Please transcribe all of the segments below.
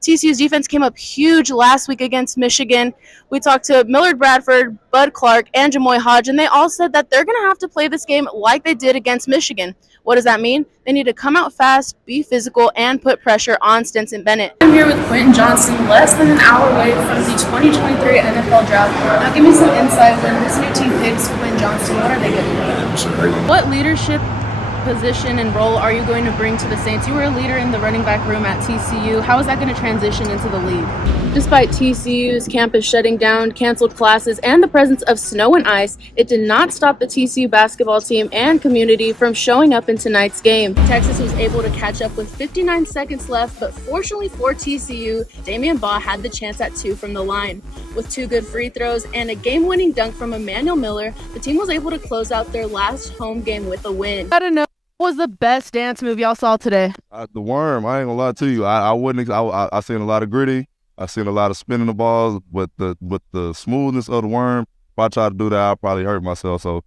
TCU's defense came up huge last week against Michigan. We talked to Millard Bradford, Bud Clark, and Jamoy Hodge, and they all said that they're going to have to play this game like they did against Michigan. What does that mean? They need to come out fast, be physical, and put pressure on Stinson Bennett. I'm here with Quentin Johnson, less than an hour away from the 2023 NFL Draft. Now give me some insight when this new team picks Quentin Johnson. What are they going to do? What leadership position and role are you going to bring to the Saints? You were a leader in the running back room at TCU. How is that going to transition into the league? Despite TCU's campus shutting down, canceled classes, and the presence of snow and ice, it did not stop the TCU basketball team and community from showing up in tonight's game. Texas was able to catch up with 59 seconds left, but fortunately for TCU, Damian Baugh had the chance at 2 from the line. With 2 good free throws and a game-winning dunk from Emmanuel Miller, the team was able to close out their last home game with a win. I don't know. What was the best dance move y'all saw today? The worm. I ain't gonna lie to you. I wouldn't. I seen a lot of gritty. I seen a lot of spinning the balls, but the smoothness of the worm. If I try to do that, I'll probably hurt myself. So,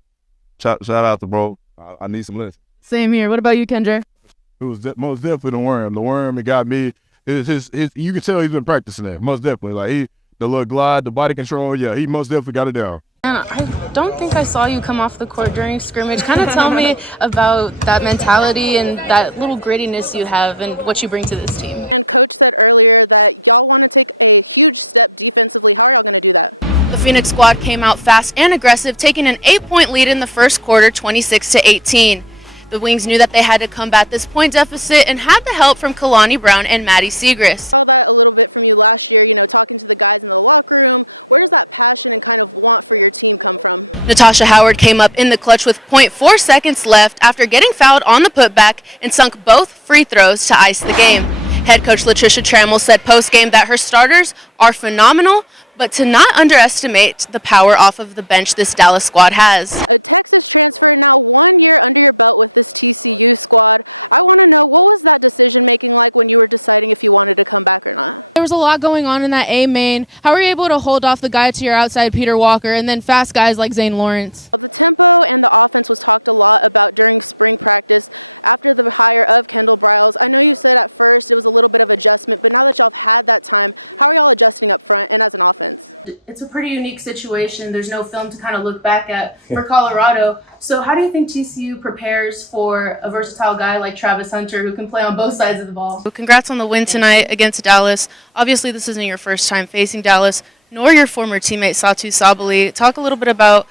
shout out to bro. I need some lessons. Same here. What about you, Kendra? It was most definitely the worm. The worm, it got me. His you can tell he's been practicing that. Most definitely. Like the little glide, the body control. Yeah, he most definitely got it down. I don't think I saw you come off the court during scrimmage. Kind of tell me about that mentality and that little grittiness you have and what you bring to this team. The Phoenix squad came out fast and aggressive, taking an 8-point lead in the first quarter, 26-18. The Wings knew that they had to combat this point deficit and had the help from Kalani Brown and Maddie Segrist. Natasha Howard came up in the clutch with 0.4 seconds left after getting fouled on the putback and sunk both free throws to ice the game. Head coach Latricia Trammell said post-game that her starters are phenomenal, but to not underestimate the power off of the bench this Dallas squad has. There was a lot going on in that A main. How were you able to hold off the guy to your outside, Peter Walker, and then fast guys like Zane Lawrence? It's a pretty unique situation. There's no film to kind of look back at for Colorado. So how do you think TCU prepares for a versatile guy like Travis Hunter who can play on both sides of the ball? Well, congrats on the win tonight against Dallas. Obviously, this isn't your first time facing Dallas, nor your former teammate Satu Sabali. Talk a little bit about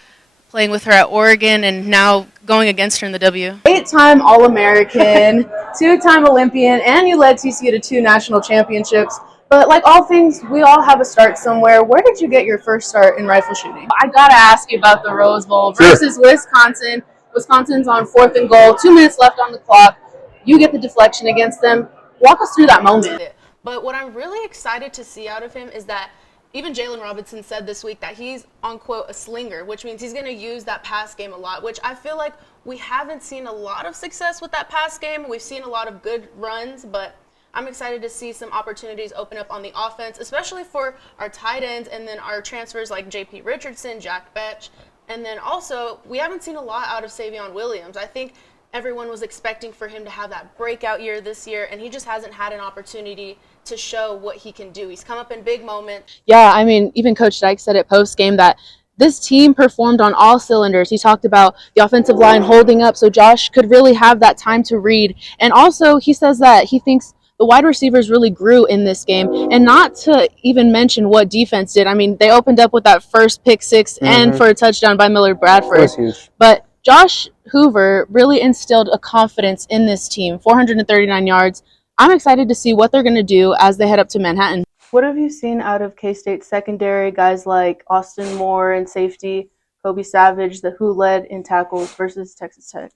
playing with her at Oregon and now going against her in the W. 8-time All-American, 2-time Olympian, and you led TCU to 2 national championships. But like all things, we all have a start somewhere. Where did you get your first start in rifle shooting? I gotta ask you about the Rose Bowl versus Wisconsin. Wisconsin's on 4th and goal, 2 minutes left on the clock. You get the deflection against them. Walk us through that moment. But what I'm really excited to see out of him is that even Jalen Robinson said this week that he's, on quote, a slinger, which means he's going to use that pass game a lot, which I feel like we haven't seen a lot of success with that pass game. We've seen a lot of good runs, but I'm excited to see some opportunities open up on the offense, especially for our tight ends and then our transfers like J.P. Richardson, Jack Betch. And then also, we haven't seen a lot out of Savion Williams. I think everyone was expecting for him to have that breakout year this year, and he just hasn't had an opportunity to show what he can do. He's come up in big moments. Yeah, I mean, even Coach Dyke said at post-game that this team performed on all cylinders. He talked about the offensive line holding up so Josh could really have that time to read. And also, he says that he thinks the wide receivers really grew in this game, and not to even mention what defense did. I mean, they opened up with that first pick six and for a touchdown by Millard Bradford. That's huge. But Josh Hoover really instilled a confidence in this team, 439 yards. I'm excited to see what they're going to do as they head up to Manhattan. What have you seen out of K-State secondary, guys like Austin Moore and safety, Kobe Savage, who led in tackles versus Texas Tech?